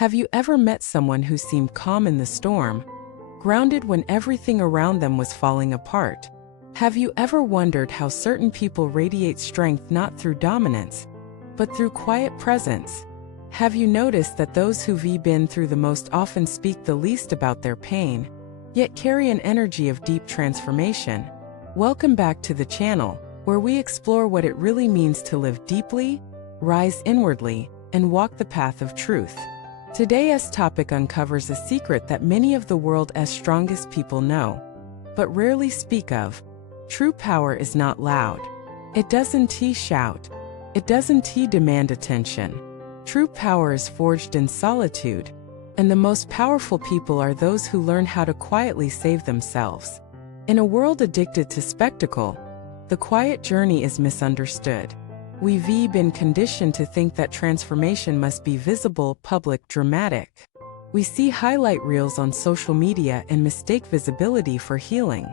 Have you ever met someone who seemed calm in the storm, grounded when everything around them was falling apart? Have you ever wondered how certain people radiate strength not through dominance, but through quiet presence? Have you noticed that those who've been through the most often speak the least about their pain, yet carry an energy of deep transformation? Welcome back to the channel, where we explore what it really means to live deeply, rise inwardly, and walk the path of truth. Today's topic uncovers a secret that many of the world's strongest people know, but rarely speak of. True power is not loud. It doesn't shout. It doesn't demand attention. True power is forged in solitude, and the most powerful people are those who learn how to quietly save themselves. In a world addicted to spectacle, the quiet journey is misunderstood. We've been conditioned to think that transformation must be visible, public, dramatic. We see highlight reels on social media and mistake visibility for healing.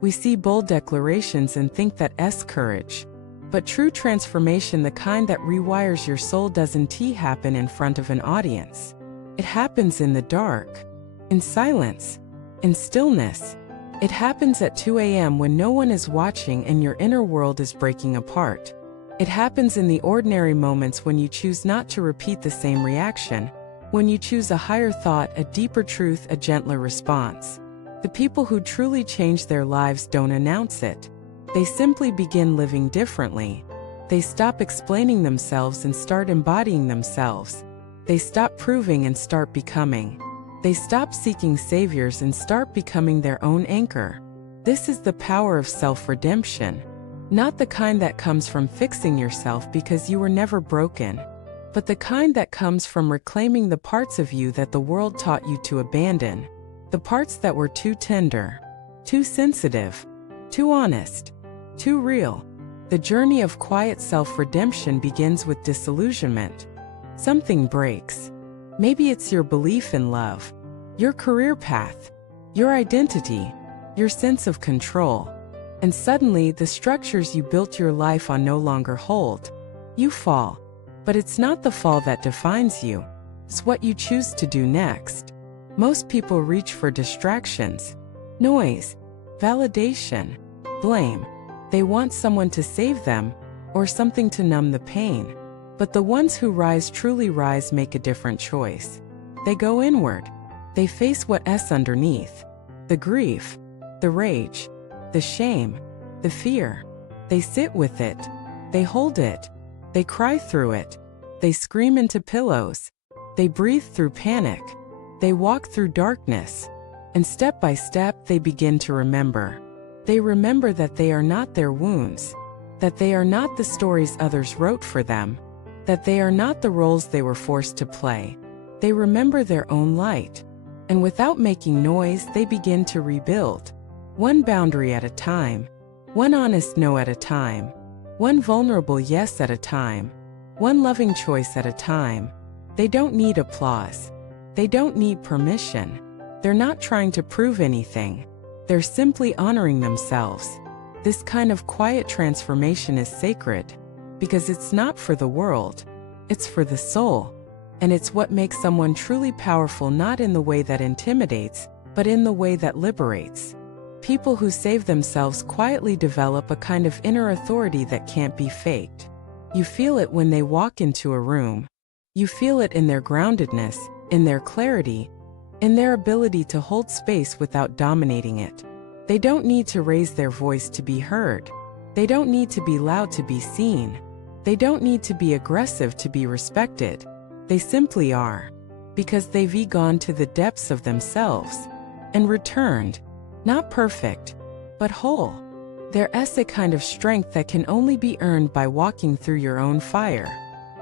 We see bold declarations and think that's courage. But true transformation, the kind that rewires your soul, doesn't happen in front of an audience. It happens in the dark, in silence, in stillness. It happens at 2 a.m. when no one is watching and your inner world is breaking apart. It happens in the ordinary moments when you choose not to repeat the same reaction, when you choose a higher thought, a deeper truth, a gentler response. The people who truly change their lives don't announce it. They simply begin living differently. They stop explaining themselves and start embodying themselves. They stop proving and start becoming. They stop seeking saviors and start becoming their own anchor. This is the power of self-redemption. Not the kind that comes from fixing yourself because you were never broken, but the kind that comes from reclaiming the parts of you that the world taught you to abandon. The parts that were too tender, too sensitive, too honest, too real. The journey of quiet self-redemption begins with disillusionment. Something breaks. Maybe it's your belief in love, your career path, your identity, your sense of control. And suddenly, the structures you built your life on no longer hold. You fall. But it's not the fall that defines you. It's what you choose to do next. Most people reach for distractions, noise, validation, blame. They want someone to save them, or something to numb the pain. But the ones who rise, truly rise, make a different choice. They go inward. They face what's underneath. The grief, the rage, the shame, the fear. They sit with it. They hold it. They cry through it. They scream into pillows. They breathe through panic. They walk through darkness. And step by step, they begin to remember. They remember that they are not their wounds, that they are not the stories others wrote for them, that they are not the roles they were forced to play. They remember their own light. And without making noise, they begin to rebuild. One boundary at a time, one honest no at a time, one vulnerable yes at a time, one loving choice at a time. They don't need applause. They don't need permission. They're not trying to prove anything. They're simply honoring themselves. This kind of quiet transformation is sacred, because it's not for the world, it's for the soul. And it's what makes someone truly powerful, not in the way that intimidates, but in the way that liberates. People who save themselves quietly develop a kind of inner authority that can't be faked. You feel it when they walk into a room. You feel it in their groundedness, in their clarity, in their ability to hold space without dominating it. They don't need to raise their voice to be heard. They don't need to be loud to be seen. They don't need to be aggressive to be respected. They simply are, because they've gone to the depths of themselves and returned. Not perfect, but whole. There's a kind of strength that can only be earned by walking through your own fire,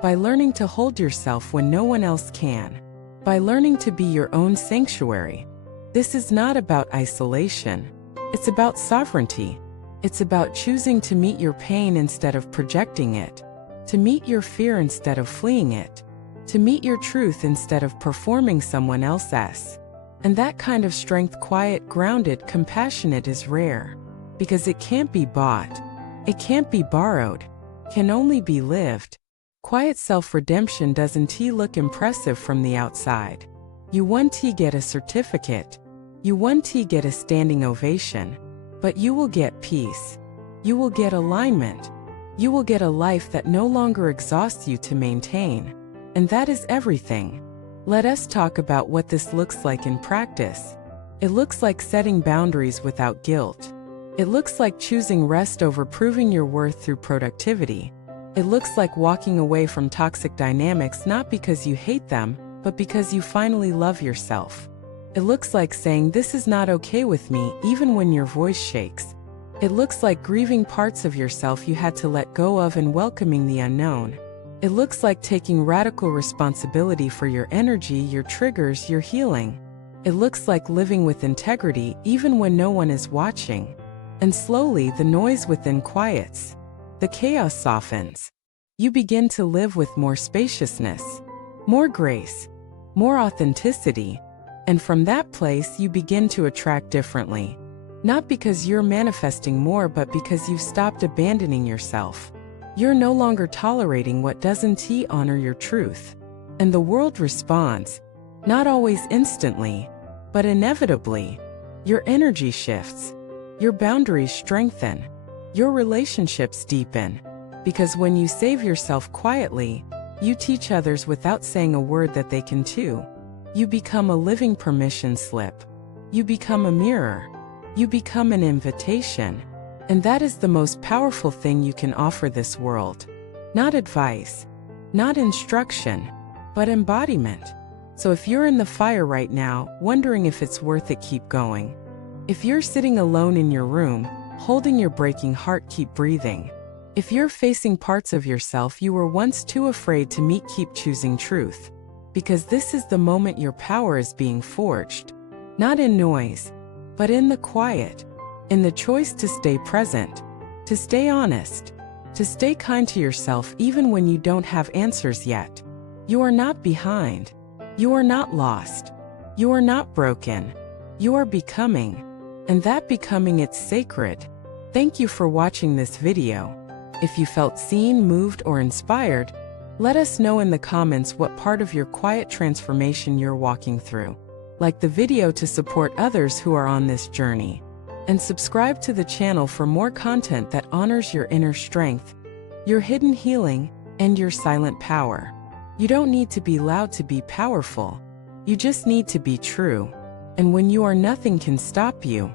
by learning to hold yourself when no one else can, by learning to be your own sanctuary. This is not about isolation. It's about sovereignty. It's about choosing to meet your pain instead of projecting it, to meet your fear instead of fleeing it, to meet your truth instead of performing someone else's. And that kind of strength, quiet, grounded, compassionate, is rare, because it can't be bought, it can't be borrowed, can only be lived. Quiet self-redemption doesn't look impressive from the outside. You won't get a certificate. You won't get a standing ovation. But you will get peace. You will get alignment. You will get a life that no longer exhausts you to maintain. And that is everything. Let us talk about what this looks like in practice. It looks like setting boundaries without guilt. It looks like choosing rest over proving your worth through productivity. It looks like walking away from toxic dynamics not because you hate them, but because you finally love yourself. It looks like saying this is not okay with me even when your voice shakes. It looks like grieving parts of yourself you had to let go of and welcoming the unknown. It looks like taking radical responsibility for your energy, your triggers, your healing. It looks like living with integrity even when no one is watching. And slowly the noise within quiets. The chaos softens. You begin to live with more spaciousness, more grace, more authenticity. And from that place you begin to attract differently. Not because you're manifesting more, but because you've stopped abandoning yourself. You're no longer tolerating what doesn't honor your truth. And the world responds, not always instantly, but inevitably. Your energy shifts. Your boundaries strengthen. Your relationships deepen. Because when you save yourself quietly, you teach others without saying a word that they can too. You become a living permission slip. You become a mirror. You become an invitation. And that is the most powerful thing you can offer this world. Not advice, not instruction, but embodiment. So if you're in the fire right now, wondering if it's worth it, keep going. If you're sitting alone in your room, holding your breaking heart, keep breathing. If you're facing parts of yourself you were once too afraid to meet, keep choosing truth. Because this is the moment your power is being forged. Not in noise, but in the quiet. In the choice to stay present, to stay honest, to stay kind to yourself even when you don't have answers yet. You are not behind. You are not lost. You are not broken. You are becoming. And that becoming, it's sacred. Thank you for watching this video. If you felt seen, moved, or inspired, let us know in the comments what part of your quiet transformation you're walking through. Like the video to support others who are on this journey. And subscribe to the channel for more content that honors your inner strength, your hidden healing, and your silent power. You don't need to be loud to be powerful. You just need to be true. And when you are, nothing can stop you.